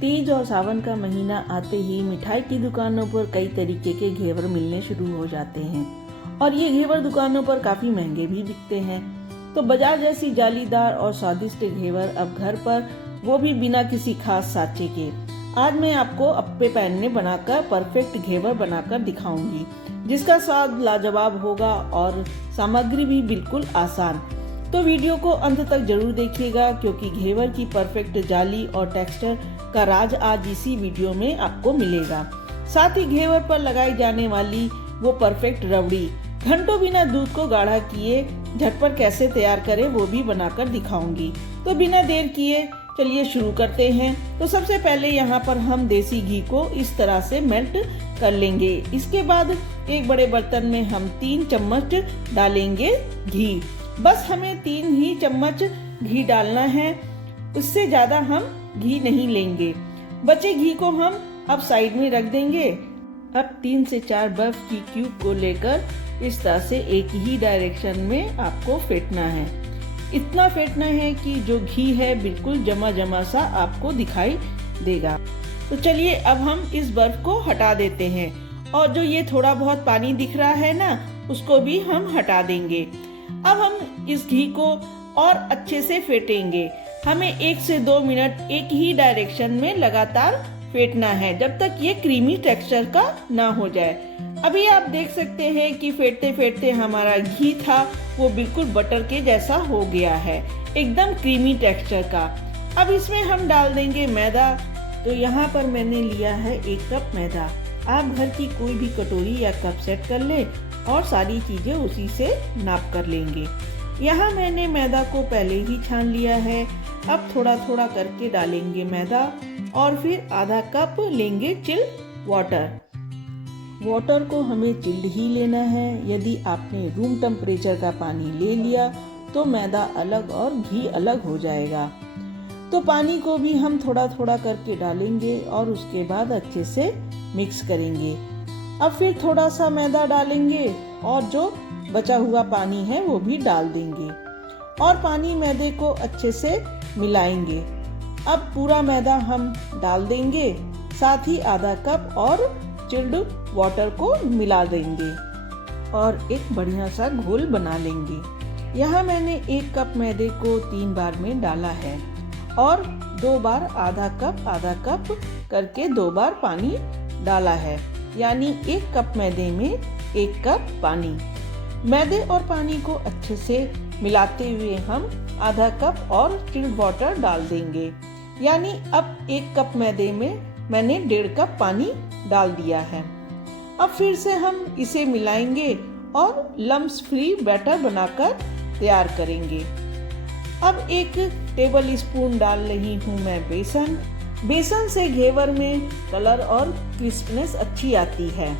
तीज और सावन का महीना आते ही मिठाई की दुकानों पर कई तरीके के घेवर मिलने शुरू हो जाते हैं और ये घेवर दुकानों पर काफी महंगे भी बिकते हैं। तो बाजार जैसी जालीदार और स्वादिष्ट घेवर अब घर पर, वो भी बिना किसी खास साँचे के। आज मैं आपको अप्पे पैन में बनाकर परफेक्ट घेवर बनाकर दिखाऊंगी, जिसका स्वाद लाजवाब होगा और सामग्री भी बिल्कुल आसान। तो वीडियो को अंत तक जरूर देखिएगा, क्योंकि घेवर की परफेक्ट जाली और टेक्सचर का राज आज इसी वीडियो में आपको मिलेगा। साथ ही घेवर पर लगाई जाने वाली वो परफेक्ट रबड़ी घंटों बिना दूध को गाढ़ा किए झटपट कैसे तैयार करें वो भी बनाकर दिखाऊंगी। तो बिना देर किए चलिए शुरू करते हैं। तो सबसे पहले यहाँ पर हम देसी घी को इस तरह से मेल्ट कर लेंगे। इसके बाद एक बड़े बर्तन में हम 3 चम्मच डालेंगे घी। बस हमें 3 ही चम्मच घी डालना है, उससे ज्यादा हम घी नहीं लेंगे। बचे घी को हम अब साइड में रख देंगे। अब 3 से 4 बर्फ की क्यूब को लेकर इस तरह से एक ही डायरेक्शन में आपको फेंटना है। इतना फेंटना है कि जो घी है बिल्कुल जमा जमा सा आपको दिखाई देगा। तो चलिए अब हम इस बर्फ को हटा देते हैं और जो ये थोड़ा बहुत पानी दिख रहा है ना, उसको भी हम हटा देंगे। अब हम इस घी को और अच्छे से फेंटेंगे। हमें 1 से 2 मिनट एक ही डायरेक्शन में लगातार फेंटना है, जब तक ये क्रीमी टेक्सचर का ना हो जाए। अभी आप देख सकते हैं कि फेंटते फेंटते हमारा घी था वो बिल्कुल बटर के जैसा हो गया है, एकदम क्रीमी टेक्सचर का। अब इसमें हम डाल देंगे मैदा। तो यहाँ पर मैंने लिया है 1 कप मैदा। आप घर की कोई भी कटोरी या कप सेट कर ले और सारी चीजें उसी से नाप कर लेंगे। यहाँ मैंने मैदा को पहले ही छान लिया है। अब थोड़ा थोड़ा करके डालेंगे मैदा और फिर आधा कप लेंगे चिल्ड वाटर। वाटर को हमें चिल्ड ही लेना है। यदि आपने रूम टेम्परेचर का पानी ले लिया तो मैदा अलग और घी अलग हो जाएगा। तो पानी को भी हम थोड़ा थोड़ा करके डालेंगे और उसके बाद अच्छे से मिक्स करेंगे। अब फिर थोड़ा सा मैदा डालेंगे और जो बचा हुआ पानी है वो भी डाल देंगे और पानी मैदे को अच्छे से मिलाएंगे। अब पूरा मैदा हम डाल देंगे, साथ ही आधा कप और चिल्ड वाटर को मिला देंगे और एक बढ़िया सा घोल बना लेंगे। यहाँ मैंने 1 कप मैदे को 3 बार में डाला है और 2 बार आधा कप करके 2 बार पानी डाला है, यानी 1 कप मैदे में 1 कप पानी। मैदे और पानी को अच्छे से मिलाते हुए हम आधा कप और चिल्ड वाटर डाल देंगे, यानी अब 1 कप मैदे में मैंने 1.5 कप पानी डाल दिया है। अब फिर से हम इसे मिलाएंगे और लम्स फ्री बैटर बनाकर तैयार करेंगे। अब 1 टेबल स्पून डाल रही हूँ मैं बेसन। बेसन से घेवर में कलर और क्रिस्पनेस अच्छी आती है।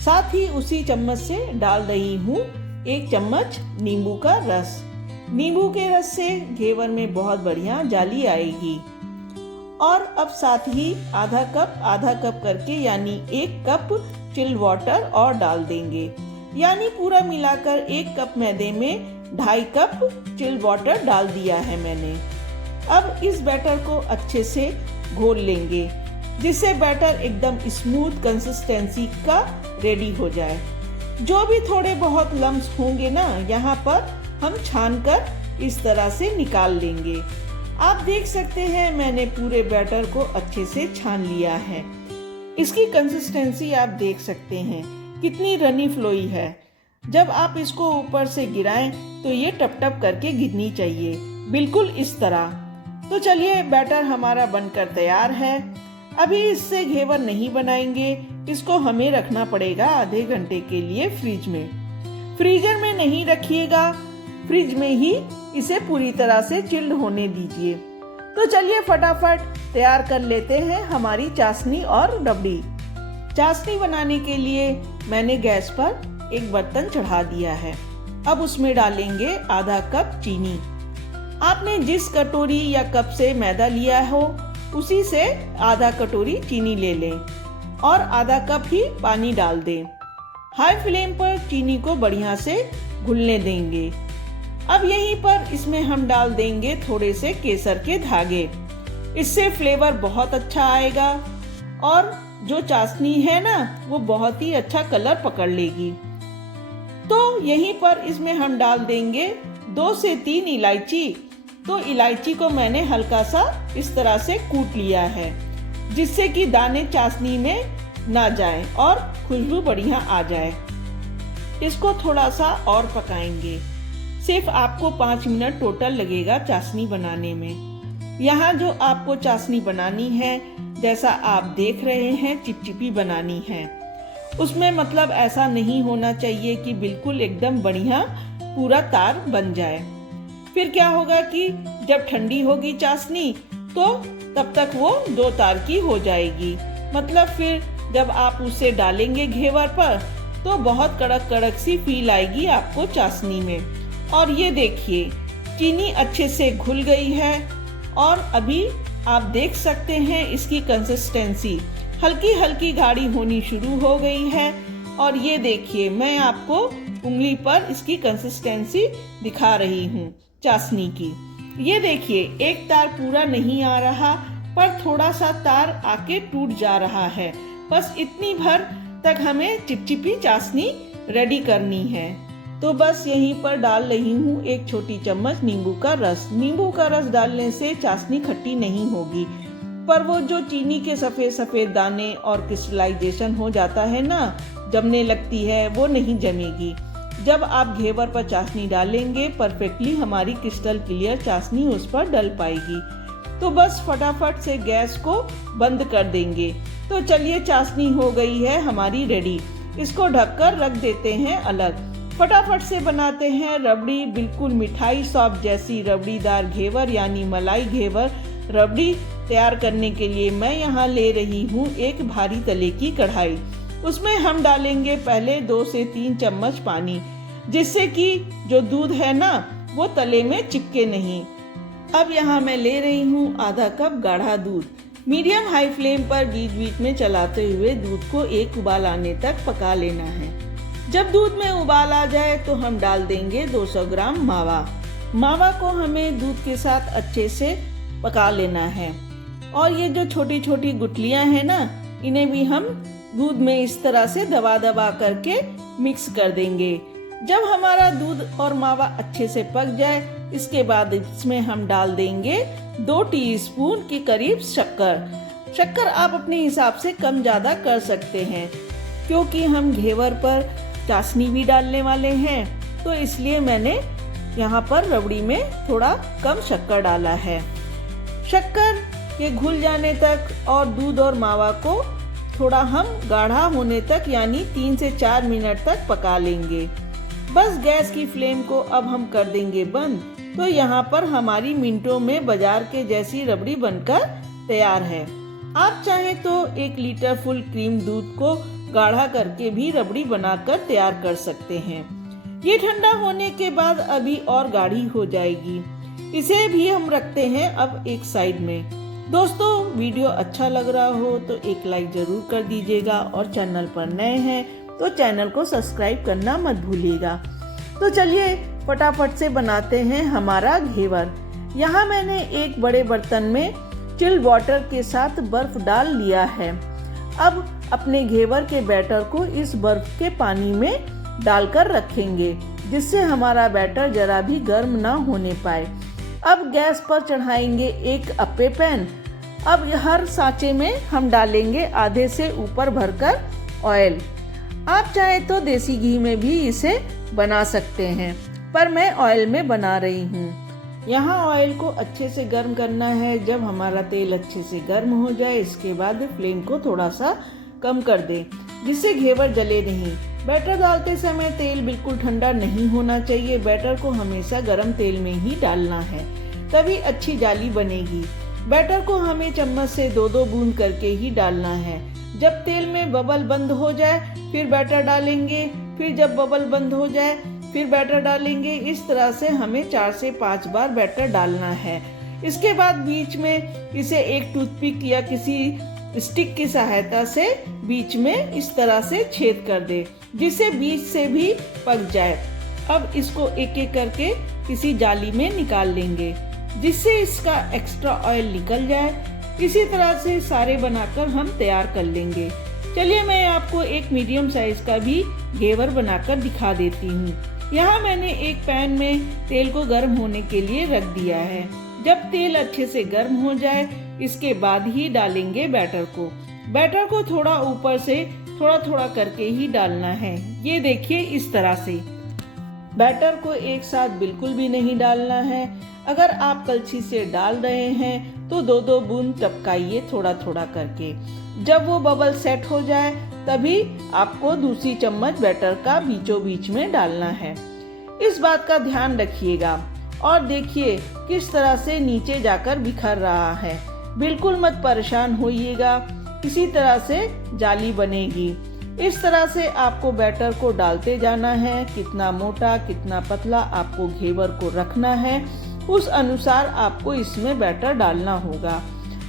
साथ ही उसी चम्मच से डाल रही हूँ 1 चम्मच नींबू का रस। नींबू के रस से घेवर में बहुत बढ़िया जाली आएगी। और अब साथ ही आधा कप करके यानी 1 कप चिल्ड वाटर और डाल देंगे, यानी पूरा मिलाकर 1 कप मैदे में 2.5 कप चिल्ड वाटर डाल दिया है मैंने। अब इस बैटर को अच्छे से घोल लेंगे, जिससे बैटर एकदम स्मूथ कंसिस्टेंसी का रेडी हो जाए। जो भी थोड़े बहुत लम्स होंगे ना, यहाँ पर हम छानकर इस तरह से निकाल लेंगे। आप देख सकते हैं मैंने पूरे बैटर को अच्छे से छान लिया है। इसकी कंसिस्टेंसी आप देख सकते हैं कितनी रनी फ्लोई है। जब आप इसको ऊपर से गिराएं तो ये टप टप करके गिरनी चाहिए, बिल्कुल इस तरह। तो चलिए बैटर हमारा बनकर तैयार है। अभी इससे घेवर नहीं बनाएंगे, इसको हमें रखना पड़ेगा आधे घंटे के लिए फ्रिज में। फ्रीजर में नहीं रखिएगा, फ्रिज में ही इसे पूरी तरह से चिल्ड होने दीजिए। तो चलिए फटाफट तैयार कर लेते हैं हमारी चाशनी और रबड़ी। चाशनी बनाने के लिए मैंने गैस पर एक बर्तन चढ़ा दिया है। अब उसमें डालेंगे आधा कप चीनी। आपने जिस कटोरी या कप से मैदा लिया हो उसी से आधा कटोरी चीनी ले लें और आधा कप ही पानी डाल दें। हाई फ्लेम पर चीनी को बढ़िया से घुलने देंगे। अब यहीं पर इसमें हम डाल देंगे थोड़े से केसर के धागे। इससे फ्लेवर बहुत अच्छा आएगा और जो चाशनी है ना वो बहुत ही अच्छा कलर पकड़ लेगी। तो यहीं पर इसमें हम डाल देंगे 2 से 3 इलायची। तो इलायची को मैंने हल्का सा इस तरह से कूट लिया है, जिससे कि दाने चाशनी में ना जाए और खुशबू बढ़िया आ जाए। इसको थोड़ा सा और पकाएंगे। सिर्फ आपको 5 मिनट टोटल लगेगा चाशनी बनाने में। यहाँ जो आपको चाशनी बनानी है, जैसा आप देख रहे हैं, चिपचिपी बनानी है। उसमें मतलब ऐसा नहीं होना चाहिए कि बिल्कुल एकदम बढ़िया पूरा तार बन जाए। फिर क्या होगा कि जब ठंडी होगी चाशनी तो तब तक वो 2 तार की हो जाएगी। मतलब फिर जब आप उसे डालेंगे घेवर पर तो बहुत कड़क कड़क सी फील आएगी आपको चाशनी में। और ये देखिए चीनी अच्छे से घुल गई है और अभी आप देख सकते हैं इसकी कंसिस्टेंसी हल्की हल्की गाढ़ी होनी शुरू हो गई है। और ये देखिए मैं आपको उंगली पर इसकी कंसिस्टेंसी दिखा रही हूँ चाशनी की। ये देखिए एक तार पूरा नहीं आ रहा, पर थोड़ा सा तार आके टूट जा रहा है। बस इतनी भर तक हमें चिपचिपी चाशनी रेडी करनी है। तो बस यहीं पर डाल रही हूँ 1 छोटी चम्मच नींबू का रस। नींबू का रस डालने से चाशनी खट्टी नहीं होगी, पर वो जो चीनी के सफेद सफेद दाने और क्रिस्टलाइजेशन हो जाता है ना, जमने लगती है, वो नहीं जमेगी। जब आप घेवर पर चाशनी डालेंगे परफेक्टली हमारी क्रिस्टल क्लियर चाशनी उस पर डल पाएगी। तो बस फटाफट से गैस को बंद कर देंगे। तो चलिए चाशनी हो गई है हमारी रेडी। इसको ढककर रख देते हैं अलग। फटाफट से बनाते हैं रबड़ी, बिल्कुल मिठाई सॉफ्ट जैसी रबड़ीदार घेवर यानी मलाई घेवर रबड़ी तैयार करने के लिए मैं यहाँ ले रही हूँ एक भारी तले की कढ़ाई। उसमें हम डालेंगे पहले 2 से 3 चम्मच पानी, जिससे कि जो दूध है ना वो तले में चिपके नहीं। अब यहाँ मैं ले रही हूँ आधा कप गाढ़ा दूध। मीडियम हाई फ्लेम पर बीच बीच में चलाते हुए दूध को एक उबाल आने तक पका लेना है। जब दूध में उबाल आ जाए तो हम डाल देंगे 200 ग्राम मावा। मावा को हमें दूध के साथ अच्छे से पका लेना है। और ये जो छोटी छोटी गुठलियां हैं ना, इन्हें भी हम दूध में इस तरह से दबा दबा करके मिक्स कर देंगे। जब हमारा दूध और मावा अच्छे से पक जाए, इसके बाद इसमें हम डाल देंगे 2 टीस्पून के करीब शक्कर। शक्कर आप अपने हिसाब से कम ज्यादा कर सकते हैं, क्योंकि हम घेवर पर चाशनी भी डालने वाले हैं, तो इसलिए मैंने यहाँ पर रबड़ी में थोड़ा कम शक्कर डाला है। शक्कर ये घुल जाने तक और दूध और मावा को थोड़ा हम गाढ़ा होने तक यानी 3 से 4 मिनट तक पका लेंगे। बस गैस की फ्लेम को अब हम कर देंगे बंद। तो यहाँ पर हमारी मिनटों में बाजार के जैसी रबड़ी बनकर तैयार है। आप चाहें तो 1 लीटर फुल क्रीम दूध को गाढ़ा करके भी रबड़ी बनाकर तैयार कर सकते हैं। ये ठंडा होने के बाद अभी और गाढ़ी हो जाएगी। इसे भी हम रखते हैं अब एक साइड में। दोस्तों वीडियो अच्छा लग रहा हो तो एक लाइक जरूर कर दीजिएगा और चैनल पर नए हैं तो चैनल को सब्सक्राइब करना मत भूलिएगा। तो चलिए फटाफट से बनाते हैं हमारा घेवर। यहाँ मैंने एक बड़े बर्तन में चिल्ड वाटर के साथ बर्फ डाल लिया है। अब अपने घेवर के बैटर को इस बर्फ के पानी में डालकर रखेंगे, जिससे हमारा बैटर जरा भी गर्म ना होने पाए। अब गैस पर चढ़ाएंगे एक अप्पे पैन। अब हर सांचे में हम डालेंगे आधे से ऊपर भरकर ऑयल। आप चाहे तो देसी घी में भी इसे बना सकते हैं, पर मैं ऑयल में बना रही हूँ। यहाँ ऑयल को अच्छे से गर्म करना है। जब हमारा तेल अच्छे से गर्म हो जाए, इसके बाद फ्लेम को थोड़ा सा कम कर दें, जिससे घेवर जले नहीं। बैटर डालते समय तेल बिल्कुल ठंडा नहीं होना चाहिए। बैटर को हमेशा गर्म तेल में ही डालना है, तभी अच्छी जाली बनेगी। बैटर को हमें चम्मच से 2-2 बूंद करके ही डालना है। जब तेल में बबल बंद हो जाए फिर बैटर डालेंगे, फिर जब बबल बंद हो जाए फिर बैटर डालेंगे। इस तरह से हमें 4 से 5 बार बैटर डालना है। इसके बाद बीच में इसे एक टूथपिक या किसी स्टिक की सहायता से बीच में इस तरह से छेद कर दे, जिससे बीच से भी पक जाए। अब इसको एक एक करके किसी जाली में निकाल लेंगे। जिससे इसका एक्स्ट्रा ऑयल निकल जाए। इसी तरह से सारे बनाकर हम तैयार कर लेंगे। चलिए मैं आपको एक मीडियम साइज का भी घेवर बनाकर दिखा देती हूँ। यहाँ मैंने एक पैन में तेल को गर्म होने के लिए रख दिया है। जब तेल अच्छे से गर्म हो जाए इसके बाद ही डालेंगे बैटर को। बैटर को थोड़ा ऊपर से थोड़ा थोड़ा करके ही डालना है। ये देखिए इस तरह से। बैटर को एक साथ बिल्कुल भी नहीं डालना है। अगर आप कलछी से डाल रहे हैं तो दो दो बूंद टपकाइए थोड़ा थोड़ा करके। जब वो बबल सेट हो जाए तभी आपको दूसरी चम्मच बैटर का बीचों बीच में डालना है। इस बात का ध्यान रखिएगा। और देखिए किस तरह से नीचे जाकर बिखर रहा है। बिल्कुल मत परेशान होइएगा, इसी तरह से जाली बनेगी। इस तरह से आपको बैटर को डालते जाना है। कितना मोटा कितना पतला आपको घेवर को रखना है, उस अनुसार आपको इसमें बैटर डालना होगा।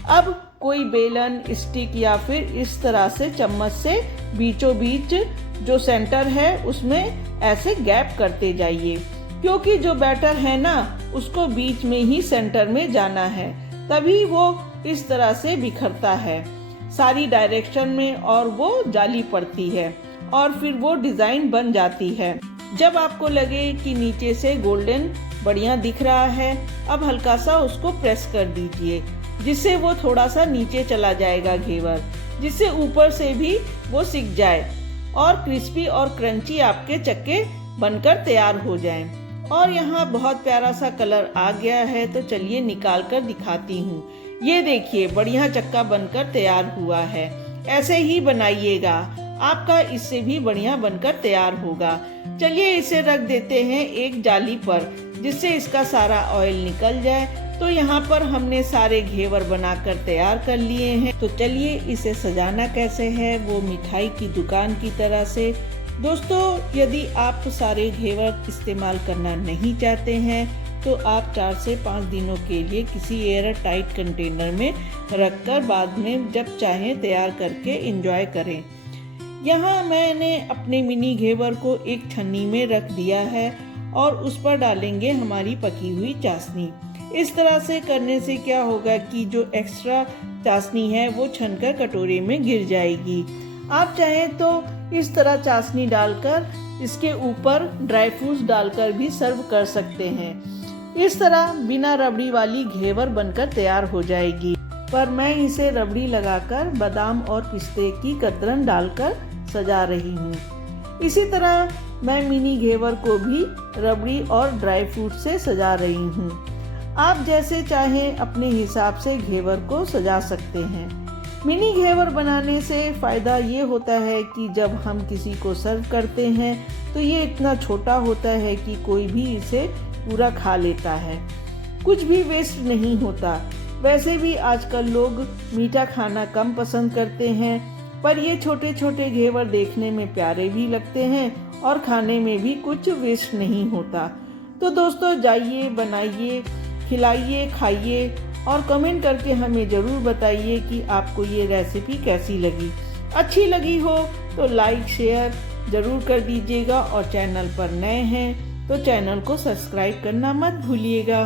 अब कोई बेलन, स्टिक या फिर इस तरह से चम्मच से बीचों बीच जो सेंटर है उसमें ऐसे गैप करते जाइए, क्योंकि जो बैटर है ना उसको बीच में ही सेंटर में जाना है, तभी वो इस तरह से बिखरता है सारी डायरेक्शन में और वो जाली पड़ती है और फिर वो डिजाइन बन जाती है। जब आपको लगे कि नीचे से गोल्डन बढ़िया दिख रहा है, अब हल्का सा उसको प्रेस कर दीजिए, जिससे वो थोड़ा सा नीचे चला जाएगा घेवर, जिससे ऊपर से भी वो सिक जाए और क्रिस्पी और क्रंची आपके चक्के बनकर तैयार हो जाएं। और यहाँ बहुत प्यारा सा कलर आ गया है, तो चलिए निकाल कर दिखाती हूँ। ये देखिए बढ़िया चक्का बनकर तैयार हुआ है। ऐसे ही बनाइएगा, आपका इससे भी बढ़िया बनकर तैयार होगा। चलिए इसे रख देते हैं एक जाली पर, जिससे इसका सारा ऑयल निकल जाए। तो यहाँ पर हमने सारे घेवर बनाकर तैयार कर लिए हैं। तो चलिए इसे सजाना कैसे है, वो मिठाई की दुकान की तरह से। दोस्तों यदि आप सारे घेवर इस्तेमाल करना नहीं चाहते हैं तो आप 4 से 5 दिनों के लिए किसी एयर टाइट कंटेनर में रखकर बाद में जब चाहें तैयार करके एंजॉय करें। यहाँ मैंने अपने मिनी घेवर को एक छन्नी में रख दिया है और उस पर डालेंगे हमारी पकी हुई चाशनी। इस तरह से करने से क्या होगा कि जो एक्स्ट्रा चाशनी है वो छनकर कटोरे में गिर जाएगी। आप चाहें तो इस तरह चाशनी डालकर इसके ऊपर ड्राई फ्रूट्स डालकर भी सर्व कर सकते हैं। इस तरह बिना रबड़ी वाली घेवर बनकर तैयार हो जाएगी, पर मैं इसे रबड़ी लगाकर बादाम और पिस्ते की कतरन डालकर सजा रही हूँ। इसी तरह मैं मिनी घेवर को भी रबड़ी और ड्राई फ्रूट से सजा रही हूँ। आप जैसे चाहें अपने हिसाब से घेवर को सजा सकते हैं। मिनी घेवर बनाने से फ़ायदा ये होता है कि जब हम किसी को सर्व करते हैं तो ये इतना छोटा होता है कि कोई भी इसे पूरा खा लेता है, कुछ भी वेस्ट नहीं होता। वैसे भी आजकल लोग मीठा खाना कम पसंद करते हैं, पर ये छोटे छोटे घेवर देखने में प्यारे भी लगते हैं और खाने में भी कुछ वेस्ट नहीं होता। तो दोस्तों जाइए, बनाइए, खिलाइए, खाइए और कमेंट करके हमें ज़रूर बताइए कि आपको ये रेसिपी कैसी लगी। अच्छी लगी हो तो लाइक शेयर ज़रूर कर दीजिएगा और चैनल पर नए हैं तो चैनल को सब्सक्राइब करना मत भूलिएगा।